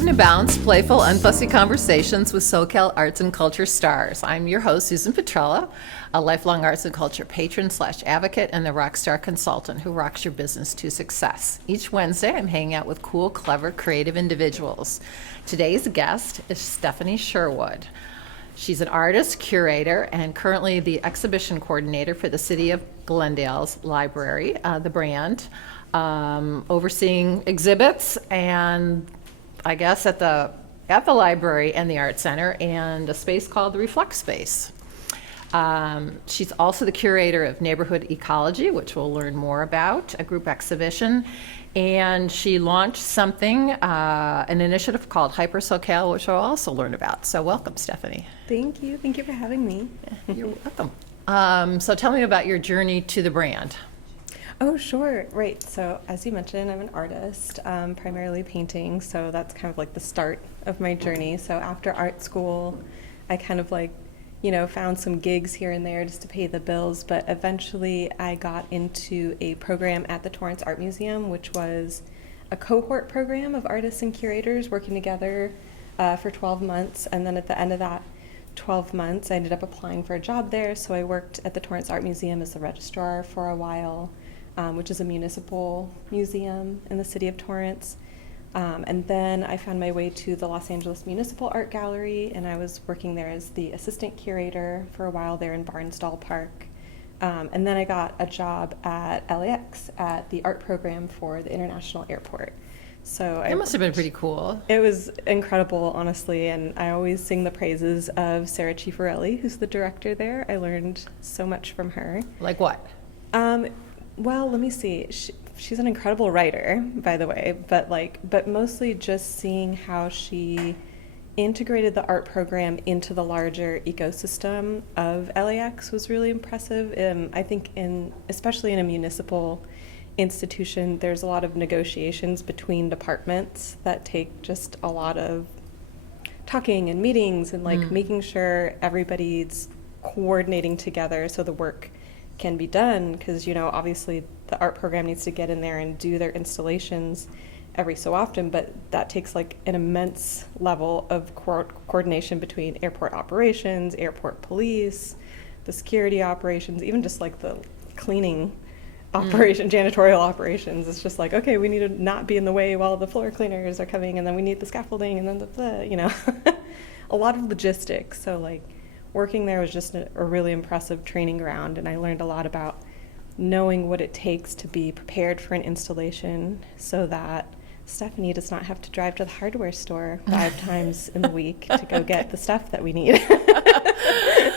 Welcome to Balanced, Playful, Unfussy Conversations with SoCal Arts and Culture Stars. I'm your host, Susan Petrella, a lifelong arts and culture patron / advocate and the rockstar consultant who rocks your business to success. Each Wednesday, I'm hanging out with cool, clever, creative individuals. Today's guest is Stephanie Sherwood. She's an artist, curator, and currently the exhibition coordinator for the City of Glendale's library, the brand, overseeing exhibits and I guess at the library and the art center, and a space called the ReflectSpace. She's also the curator of Neighborhood Ecology, which we'll learn more about, a group exhibition. And she launched something, an initiative called Hyper SoCal, which we'll also learn about. So welcome, Stephanie. Thank you. Thank you for having me. You're welcome. So tell me about your journey to the brand. Oh, sure. Right. So as you mentioned, I'm an artist, primarily painting. So that's kind of like the start of my journey. So after art school, I kind of found some gigs here and there just to pay the bills. But eventually I got into a program at the Torrance Art Museum, which was a cohort program of artists and curators working together for 12 months. And then at the end of that 12 months, I ended up applying for a job there. So I worked at the Torrance Art Museum as a registrar for a while. Which is a municipal museum in the city of Torrance. And then I found my way to the Los Angeles Municipal Art Gallery, and I was working there as the assistant curator for a while there in Barnsdall Park. And then I got a job at LAX at the art program for the International Airport. So It must have been pretty cool. It was incredible, honestly, and I always sing the praises of Sarah Cifarelli, who's the director there. I learned so much from her. Like what? Well, let me see. She's an incredible writer, by the way, but mostly just seeing how she integrated the art program into the larger ecosystem of LAX was really impressive. I think especially in a municipal institution, there's a lot of negotiations between departments that take just a lot of talking and meetings and making sure everybody's coordinating together so the work can be done, because obviously the art program needs to get in there and do their installations every so often, but that takes an immense level of coordination between airport operations, airport police, the security operations, even just the cleaning operation, janitorial operations. It's just okay, we need to not be in the way while the floor cleaners are coming, and then we need the scaffolding, and then a lot of logistics. So working there was just a really impressive training ground, and I learned a lot about knowing what it takes to be prepared for an installation so that Stephanie does not have to drive to the hardware store 5 times in the week to go get the stuff that we need.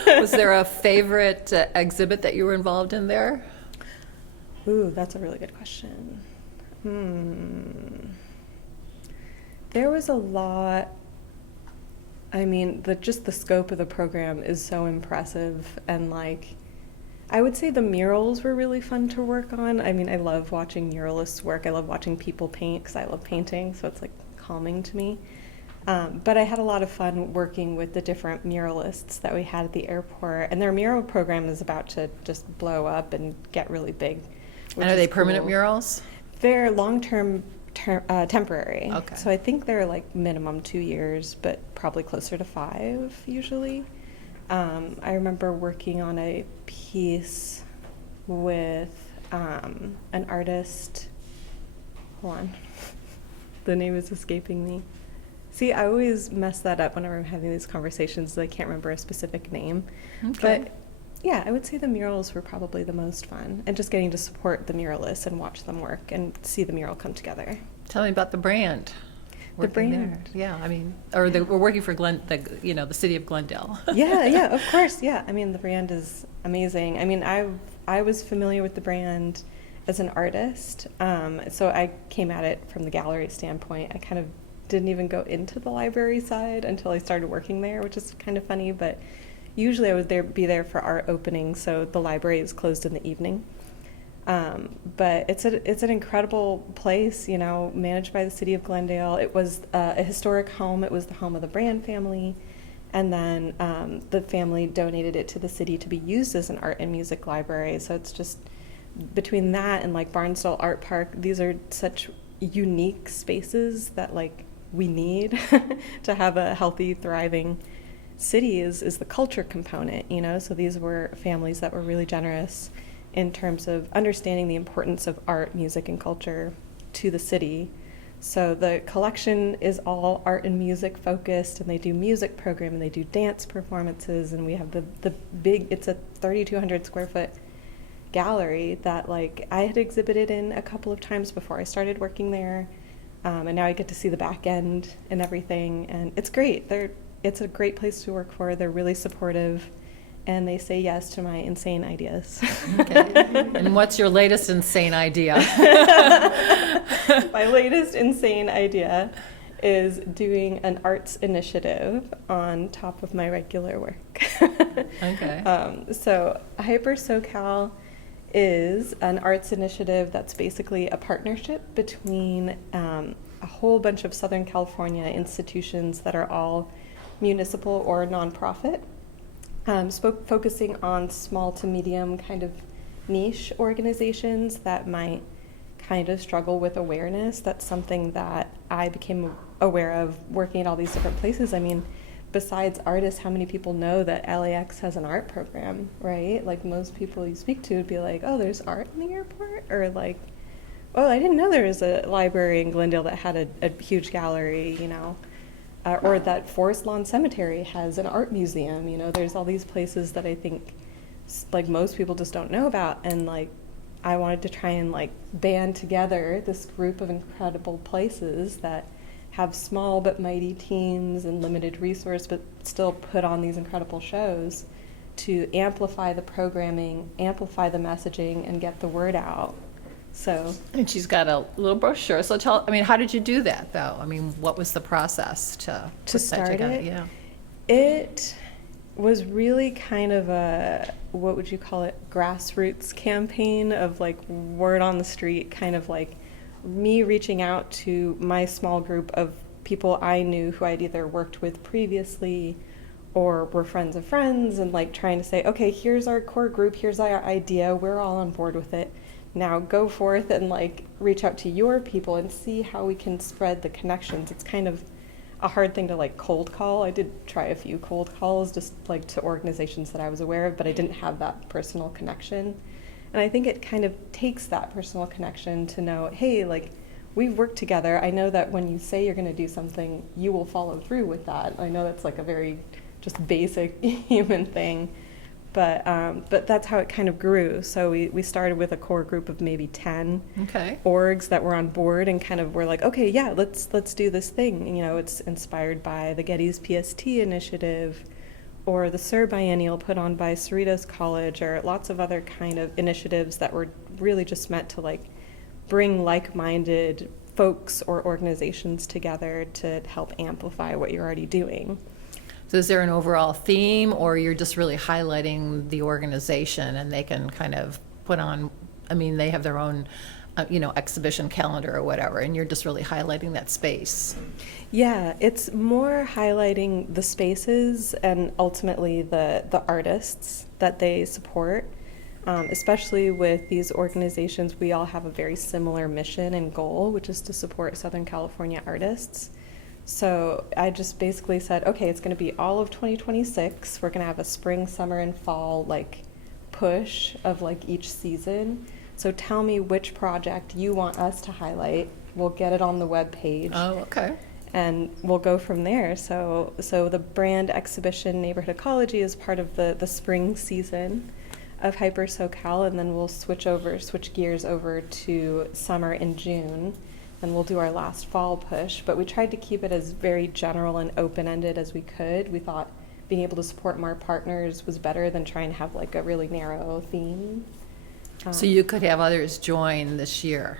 Was there a favorite exhibit that you were involved in there? Ooh, that's a really good question. There was a lot. I mean, just the scope of the program is so impressive, and I would say the murals were really fun to work on. I mean, I love watching muralists work. I love watching people paint because I love painting, so it's calming to me. But I had a lot of fun working with the different muralists that we had at the airport, and their mural program is about to just blow up and get really big. And are they permanent murals? They're long-term temporary. Okay. So I think they're minimum 2 years, but probably closer to 5 usually. I remember working on a piece with an artist. Hold on. The name is escaping me. See, I always mess that up whenever I'm having these conversations. I can't remember a specific name. Okay. But yeah, I would say the murals were probably the most fun, and just getting to support the muralists and watch them work and see the mural come together. Tell me about the brand. The brand. There. Yeah, I mean, we're working for the city of Glendale. Yeah, of course. Yeah, I mean, the brand is amazing. I mean, I was familiar with the brand as an artist, so I came at it from the gallery standpoint. I kind of didn't even go into the library side until I started working there, which is kind of funny, but usually I would be there for art opening, so the library is closed in the evening. But it's an incredible place, managed by the city of Glendale. It was a historic home. It was the home of the Brand family. And then the family donated it to the city to be used as an art and music library. So it's just between that and Barnsdall Art Park, these are such unique spaces that we need to have a healthy, thriving city is the culture component, you know? So these were families that were really generous in terms of understanding the importance of art, music, and culture to the city. So the collection is all art and music focused, and they do music program, and they do dance performances, and we have the big, it's a 3,200 square foot gallery that like I had exhibited in a couple of times before I started working there, and now I get to see the back end and everything, and it's great. It's a great place to work for. They're really supportive, and they say yes to my insane ideas. Okay. And what's your latest insane idea? My latest insane idea is doing an arts initiative on top of my regular work. Okay. So Hyper SoCal is an arts initiative that's basically a partnership between a whole bunch of Southern California institutions that are all municipal or nonprofit, focusing on small to medium kind of niche organizations that might kind of struggle with awareness. That's something that I became aware of working at all these different places. I mean, besides artists, how many people know that LAX has an art program, right? Like most people you speak to would be like, oh, there's art in the airport? Or like, oh, I didn't know there was a library in Glendale that had a huge gallery, you know? Or that Forest Lawn Cemetery has an art museum, you know? There's all these places that I think like most people just don't know about, and like I wanted to try and like band together this group of incredible places that have small but mighty teams and limited resource, but still put on these incredible shows to amplify the programming, amplify the messaging, and get the word out. So, And she's got a little brochure. So tell, I mean, how did you do that though? I mean, what was the process to put that start together? it, Yeah. it was really kind of a, what would you call it, grassroots campaign of like word on the street, kind of like me reaching out to my small group of people I knew who I'd either worked with previously or were friends of friends, and like trying to say, okay, here's our core group, here's our idea, we're all on board with it. Now go forth and like reach out to your people and see how we can spread the connections. It's kind of a hard thing to like cold call. I did try a few cold calls just like to organizations that I was aware of, but I didn't have that personal connection. And I think it kind of takes that personal connection to know, hey, like we've worked together. I know that when you say you're going to do something, you will follow through with that. I know that's like a very just basic human thing. But that's how it kind of grew. So we started with a core group of maybe 10 Okay. orgs that were on board, and kind of were like, okay, yeah, let's do this thing. And, you know, it's inspired by the Getty's PST initiative, or the SUR Biennial put on by Cerritos College, or lots of other kind of initiatives that were really just meant to like bring like-minded folks or organizations together to help amplify what you're already doing. So is there an overall theme, or you're just really highlighting the organization and they can kind of put on, I mean, they have their own, exhibition calendar or whatever, and you're just really highlighting that space? Yeah, it's more highlighting the spaces and ultimately the artists that they support. Especially with these organizations, we all have a very similar mission and goal, which is to support Southern California artists. So I just basically said, okay, it's going to be all of 2026. We're going to have a spring, summer, and fall like push of like each season. So tell me which project you want us to highlight. We'll get it on the web page. Oh, okay. And we'll go from there. So the brand exhibition Neighborhood Ecology is part of the spring season of Hyper SoCal, and then we'll switch gears over to summer in June. And we'll do our last fall push, but we tried to keep it as very general and open-ended as we could. We thought being able to support more partners was better than trying to have like a really narrow theme. So you could have others join this year,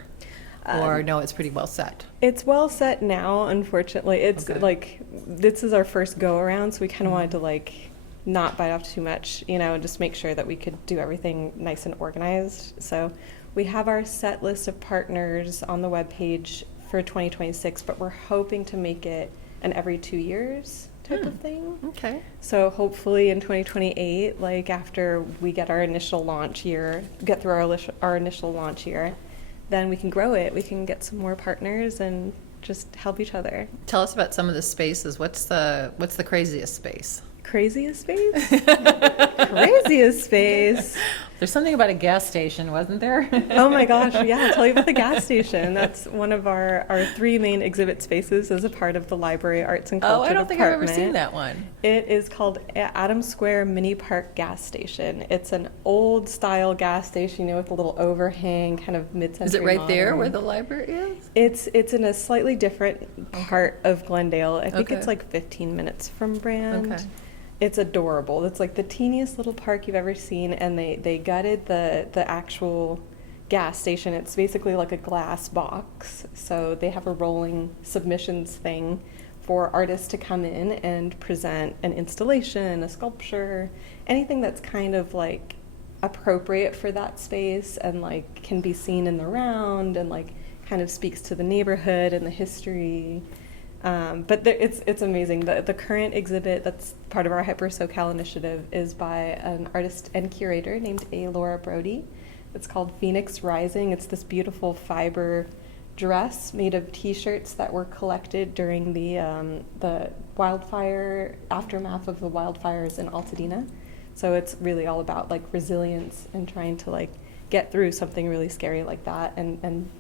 or no, it's pretty well set? It's well set now, unfortunately. It's Okay. like, this is our first go-around, so we kind of wanted to like not bite off too much, and just make sure that we could do everything nice and organized. So we have our set list of partners on the webpage for 2026, but we're hoping to make it an every 2 years type of thing. Okay. So hopefully in 2028, like after we get our initial launch year, get through our initial launch year, then we can grow it. We can get some more partners and just help each other. Tell us about some of the spaces. What's the craziest space? Craziest space? Craziest space. There's something about a gas station, wasn't there? Oh my gosh, yeah, I'll tell you about the gas station. That's one of our 3 main exhibit spaces as a part of the Library Arts and Culture Oh, I don't think I've ever Department. seen that one. It is called Adams Square Mini Park Gas Station. It's an old style gas station, with a little overhang, kind of mid-century. Is it right there modern. where the library is? It's in a slightly different part of Glendale. I think Okay. it's like 15 minutes from Brand. Okay. It's adorable. It's like the teeniest little park you've ever seen, and they gutted the actual gas station. It's basically like a glass box. So they have a rolling submissions thing for artists to come in and present an installation, a sculpture, anything that's kind of like appropriate for that space and like can be seen in the round and like kind of speaks to the neighborhood and the history. But it's amazing. The current exhibit that's part of our Hyper SoCal initiative is by an artist and curator named A. Laura Brody. It's called Phoenix Rising. It's this beautiful fiber dress made of T-shirts that were collected during the wildfire aftermath of the wildfires in Altadena. So it's really all about like resilience and trying to like get through something really scary like that and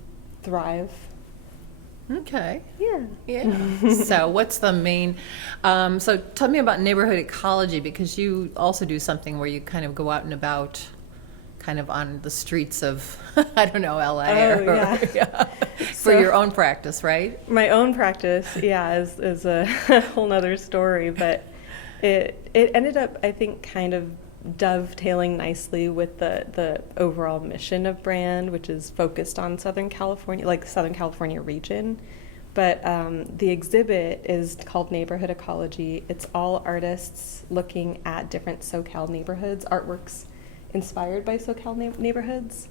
thrive. Okay. Yeah. So what's the main, so tell me about neighborhood ecology, because you also do something where you kind of go out and about kind of on the streets of, I don't know, LA yeah. for your own practice, right? My own practice, yeah, is a whole nother story, but it ended up, I think, kind of dovetailing nicely with the overall mission of Brand, which is focused on Southern California, like Southern California region. But the exhibit is called Neighborhood Ecology. It's all artists looking at different SoCal neighborhoods, artworks inspired by SoCal neighborhoods.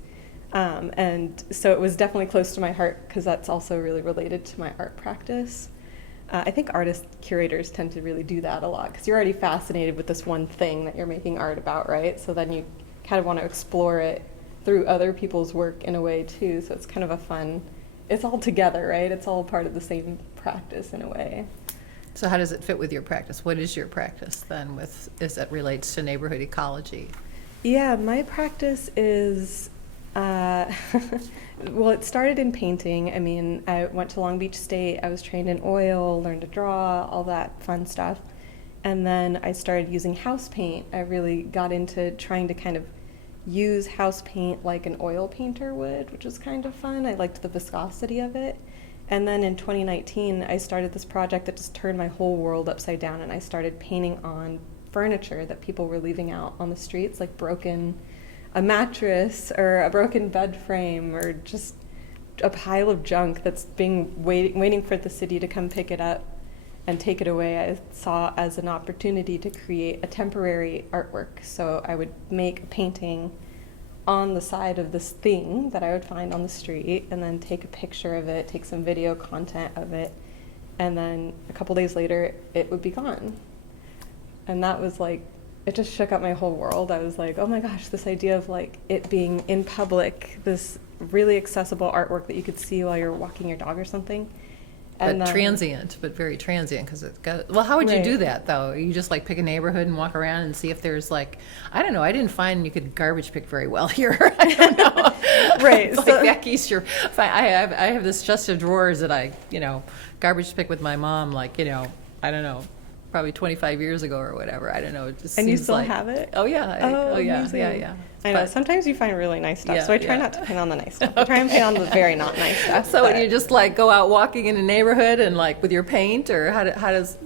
And so it was definitely close to my heart because that's also really related to my art practice. I think artist curators tend to really do that a lot because you're already fascinated with this one thing that you're making art about, right? So then you kind of want to explore it through other people's work in a way too. So it's kind of a fun, it's all together, right? It's all part of the same practice in a way. So how does it fit with your practice? What is your practice then as it relates to neighborhood ecology? Yeah, my practice is, well, it started in painting. I mean, I went to Long Beach State. I was trained in oil, learned to draw, all that fun stuff. And then I started using house paint. I really got into trying to kind of use house paint like an oil painter would, which was kind of fun. I liked the viscosity of it. And then in 2019, I started this project that just turned my whole world upside down, and I started painting on furniture that people were leaving out on the streets, like a mattress or a broken bed frame or just a pile of junk that's waiting for the city to come pick it up and take it away. I saw as an opportunity to create a temporary artwork. So I would make a painting on the side of this thing that I would find on the street and then take a picture of it, take some video content of it, and then a couple days later it would be gone. And that was like, it just shook up my whole world. I was like, oh my gosh, this idea of like it being in public, this really accessible artwork that you could see while you're walking your dog or something. And But transient, but very transient, because it got, well, how would you Right. do that though? You just like pick a neighborhood and walk around and see if there's like, I don't know, I didn't find you could garbage pick very well here. I don't know. Right, Like so- back east, I have this chest of drawers that I, garbage pick with my mom, like, I don't know, probably 25 years ago or whatever. I don't know. It just And you seems still like, have it? Oh yeah. Amazing. Yeah. I know, But- sometimes you find really nice stuff, Yeah, so I try yeah. not to paint on the nice stuff. I try and paint on the very not nice stuff. So but- you just like go out walking in a neighborhood and like with your paint, or how does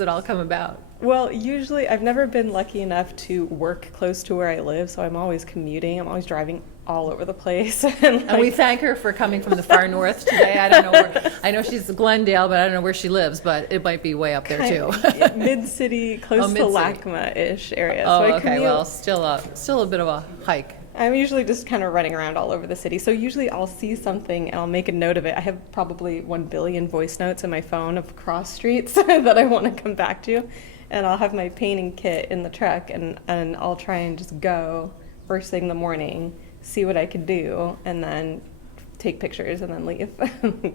it all come about? Well, usually I've never been lucky enough to work close to where I live, so I'm always commuting. I'm always driving all over the place. And we thank her for coming from the far north today. I don't know where, I know she's Glendale, but I don't know where she lives, but it might be way up there too. Mid-city, close to mid-city. LACMA-ish area. Oh, so I okay, commute. well, still a bit of a hike. I'm usually just kind of running around all over the city. So usually I'll see something and I'll make a note of it. I have probably 1 billion voice notes in my phone of cross streets that I want to come back to. And I'll have my painting kit in the truck and I'll try and just go first thing in the morning, see what I can do, and then take pictures and then leave,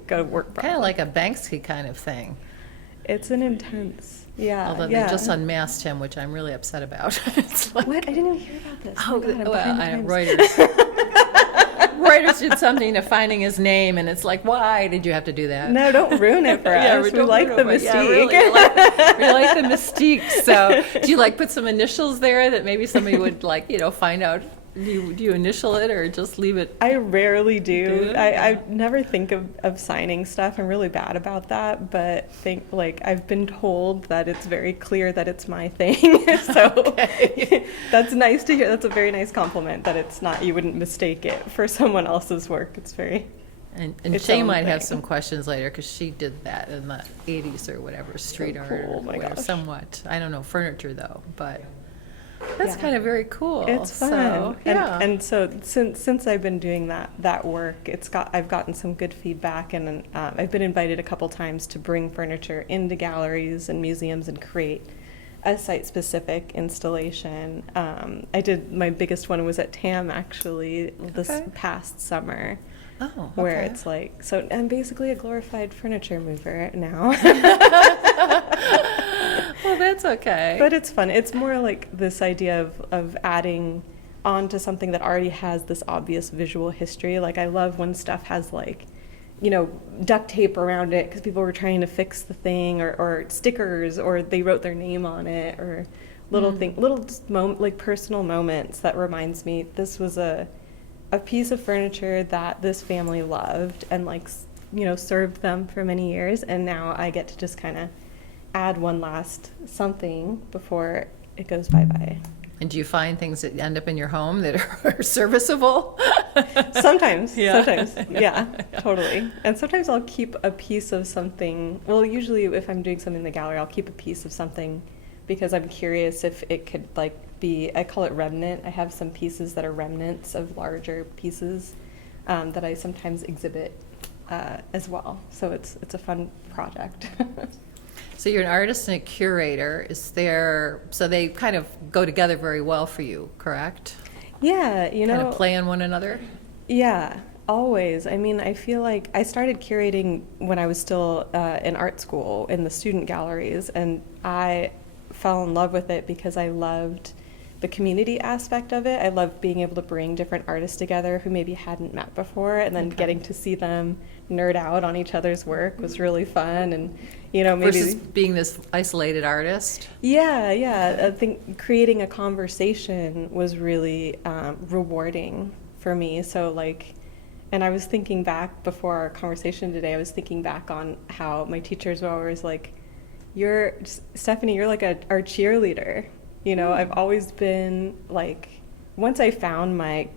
go to work. Kind of like a Banksy kind of thing. It's an intense, yeah. Although yeah. they just unmasked him, which I'm really upset about. It's like, What? I didn't even hear about this. Oh, my God, I'm well, behind the Reuters. Reuters did something to finding his name, and it's like, why did you have to do that? No, don't ruin it for Yeah, us. We don't like ruin the it, but mystique. yeah, really, we like the mystique. So, do you like put some initials there that maybe somebody would like, find out? Do you initial it or just leave it? I rarely do. Do? I never think of signing stuff. I'm really bad about that, but I've been told that it's very clear that it's my thing. So that's nice to hear. That's a very nice compliment that it's not, you wouldn't mistake it for someone else's work. It's very And its Shay own might have thing. some questions later because she did that in the 80s or whatever, street art cool, or oh my whatever, gosh. somewhat. I don't know, furniture though, but that's Yeah. kind of very cool. It's fun. So, yeah. And so since I've been doing that work, I've gotten some good feedback, and I've been invited a couple times to bring furniture into galleries and museums and create a site-specific installation. My biggest one was at TAM actually this Okay. past summer. Oh, okay. Where it's like, so I'm basically a glorified furniture mover now. Well, that's okay. But it's fun. It's more like this idea of adding on to something that already has this obvious visual history. Like, I love when stuff has duct tape around it because people were trying to fix the thing, or stickers, or they wrote their name on it, or little personal moments that reminds me this was a piece of furniture that this family loved and served them for many years, and now I get to just kind of add one last something before it goes bye-bye. And do you find things that end up in your home that are serviceable? Sometimes, Yeah. yeah, totally. And sometimes I'll keep a piece of something. Well, usually if I'm doing something in the gallery, I'll keep a piece of something because I'm curious if it could be, I call it remnant. I have some pieces that are remnants of larger pieces that I sometimes exhibit as well. So it's a fun project. So you're an artist and a curator. So they kind of go together very well for you, correct? Yeah, Kind of play on one another? Yeah, always. I mean, I feel like I started curating when I was still in art school in the student galleries, and I fell in love with it because I loved the community aspect of it. I loved being able to bring different artists together who maybe hadn't met before, and then getting to see them nerd out on each other's work was really fun. And maybe Versus being this isolated artist? Yeah. I think creating a conversation was really rewarding for me. So and I was thinking back before our conversation today, I was thinking back on how my teachers were always like, Stephanie, you're like our cheerleader. I've always been once I found my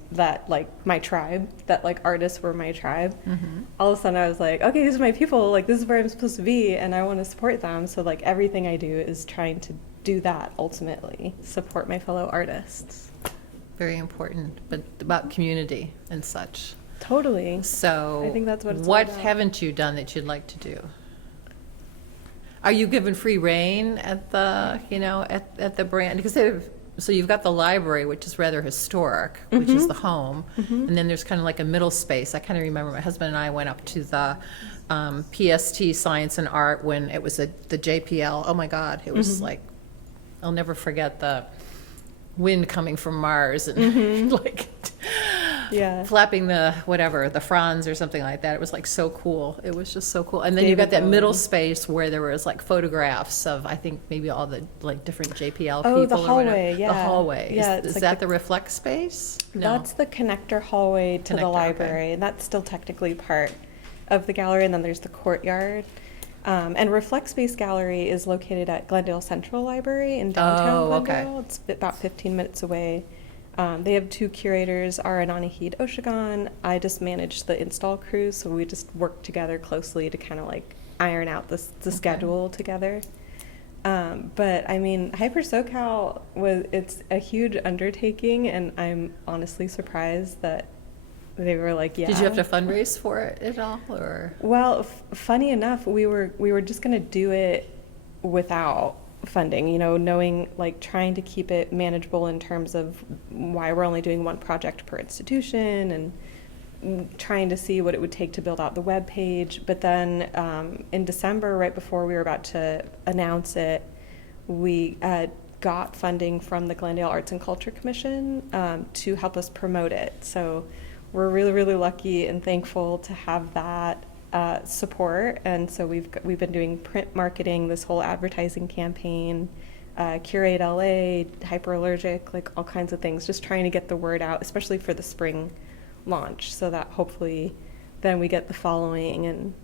tribe, that artists were my tribe, all of a sudden I was like, okay, these are my people, this is where I'm supposed to be, and I want to support them. So everything I do is trying to do that ultimately, support my fellow artists. Very important, but about community and such. Totally. So I think that's what it's all what about. haven't you done that you'd like to do? Are you given free reign at the, at the brand? Because so you've got the library, which is rather historic, which is the home, and then there's kind of like a middle space. I kind of remember my husband and I went up to the PST Science and Art when it was the JPL. Oh my God, it was I'll never forget the wind coming from Mars and Yeah. flapping the fronds or something like that. It was so cool. It was just so cool. And then you got David that middle Bowie. space where there was photographs of, I think, maybe all the different JPL Oh, people. the or hallway, whatever. yeah. The hallway. Yeah, Is it's that the ReflectSpace? No. That's the connector hallway to Connector, the okay. library. And that's still technically part of the gallery. And then there's the courtyard. And ReflectSpace Gallery is located at Glendale Central Library in downtown Oh, okay. Glendale. It's about 15 minutes away. They have two curators, Arananihid Oshagan. I just manage the install crew, so we just work together closely to kind of iron out the schedule together. But I mean, Hyper SoCal it's a huge undertaking, and I'm honestly surprised that they were like, yeah. Did you have to fundraise for it at all, or? Well, funny enough, we were just gonna do it without funding, knowing trying to keep it manageable in terms of why we're only doing one project per institution, and trying to see what it would take to build out the web page. But then in December, right before we were about to announce it, we got funding from the Glendale Arts and Culture Commission to help us promote it. So we're really, really lucky and thankful to have that support. And so we've been doing print marketing, this whole advertising campaign, Curate LA, Hyperallergic, like all kinds of things, just trying to get the word out, especially for the spring launch, so that hopefully then we get the following. And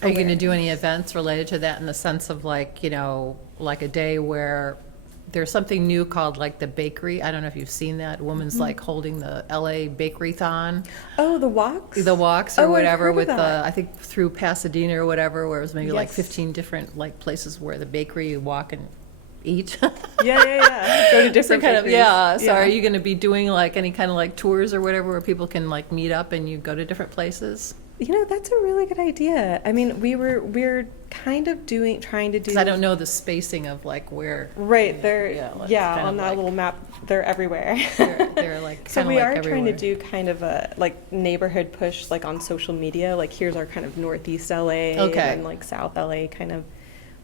are you going to do any events related to that, in the sense of like, you know, like a day where there's something new called like the bakery? I don't know if you've seen that. A woman's like holding the LA Bakery-thon. Oh, the walks? The walks or I've whatever heard of with that. I think through Pasadena or whatever, where it was maybe like Yes. 15 different like places where the bakery you walk and eat. Yeah. Go to different So kind of, bakeries. yeah. So are you going to be doing like any kind of like tours or whatever where people can like meet up and you go to different places? You know, that's a really good idea. I mean, we're kind of trying to do. Because I don't know the spacing of like where. Right, they're like, yeah, kind on of that like- little map, they're everywhere. They're like So kind of we like are everywhere. trying to do kind of a like neighborhood push, like on social media. Like here's our kind of Northeast LA Okay. and like South LA kind of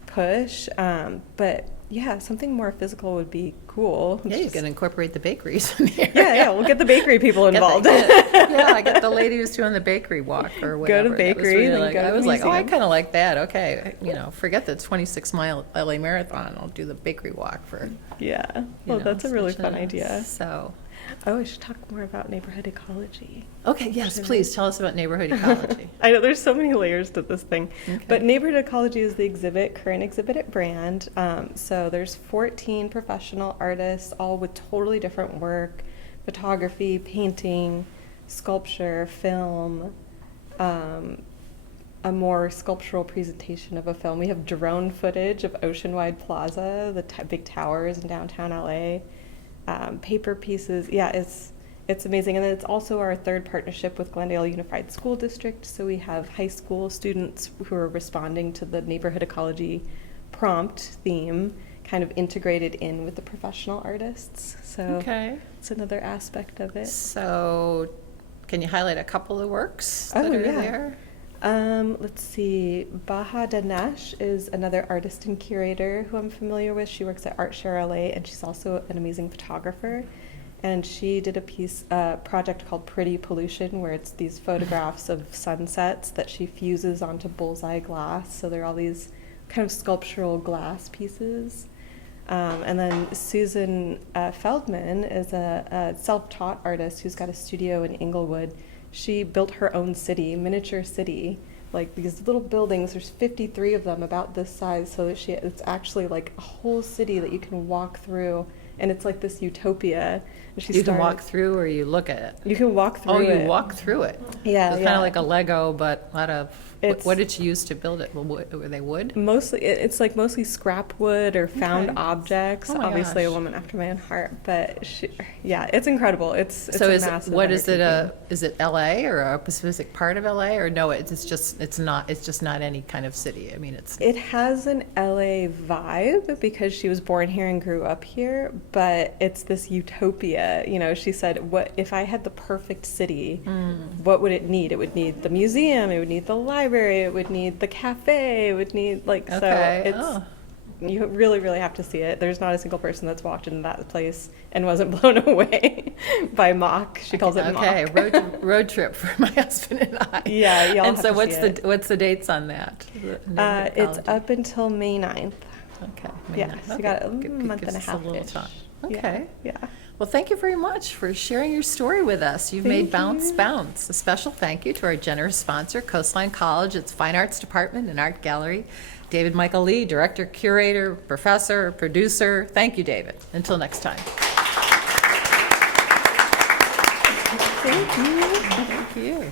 push. But yeah, something more physical would be cool. Yeah, you can incorporate the bakeries in here. Yeah, we'll get the bakery people involved. I get the lady who's doing the bakery walk or whatever. Go to That was bakery, really then like, go to I the was like, oh, I museum. kind of like that. Okay, you know, forget the 26-mile LA marathon. I'll do the bakery walk for. Yeah. you Well, know, that's a really such fun idea. So, Oh, I should talk more about neighborhood ecology. okay, yes, Should I? please tell us about neighborhood ecology. I know there's so many layers to this thing, Okay. but Neighborhood Ecology is the current exhibit at Brand. So there's 14 professional artists, all with totally different work: photography, painting, sculpture, film, a more sculptural presentation of a film. We have drone footage of Oceanwide Plaza, the big towers in downtown LA, paper pieces. Yeah, it's amazing. And then it's also our third partnership with Glendale Unified School District. So we have high school students who are responding to the neighborhood ecology prompt theme, kind of integrated in with the professional artists. So Okay. it's another aspect of it. So, can you highlight a couple of works that Oh, are yeah. there? Let's see. Baha Danesh is another artist and curator who I'm familiar with. She works at Art Share LA, and she's also an amazing photographer. And she did a project called Pretty Pollution, where it's these photographs of sunsets that she fuses onto bullseye glass. So they're all these kind of sculptural glass pieces. And then Susan Feldman is a self-taught artist who's got a studio in Inglewood. She built her own city, miniature city, like these little buildings. There's 53 of them about this size, so that it's actually like a whole city that you can walk through, and it's like this utopia. And she You can started- walk through or you look at it? You can walk through Oh, you it. walk through it? Yeah, It's yeah. kind of like a Lego, but out of, It's- what did she use to build it? Were they wood? Mostly, it's like mostly scrap wood or found Okay. objects. Oh my Obviously, a gosh. woman after my own heart, but yeah, it's incredible. It's So a is it, massive what is it, undertaking. is it LA or a specific part of LA, or no, it's just not any kind of city? I mean, it's, It has an LA vibe because she was born here and grew up here, but it's this utopia. You know, she said, "What if I had the perfect city? What would it need? It would need the museum. It would need the library. It would need the cafe. It would need like Okay. so. It's Oh. you really, really have to see it. There's not a single person that's walked into that place and wasn't blown away by mock. She calls it okay, mock. road trip for my husband and I. Yeah, y'all And have so to what's see it. what's the dates on that? It's up until May 9th. Okay. Yeah, so you got a Good- month gives and a us half. little time. Yeah, Okay. Yeah. Well, thank you very much for sharing your story with us. You've made Thank Bounce you. Bounce. A special thank you to our generous sponsor, Coastline College, its Fine Arts Department and Art Gallery. David Michael Lee, director, curator, professor, producer. Thank you, David. Until next time. Thank you. Thank you.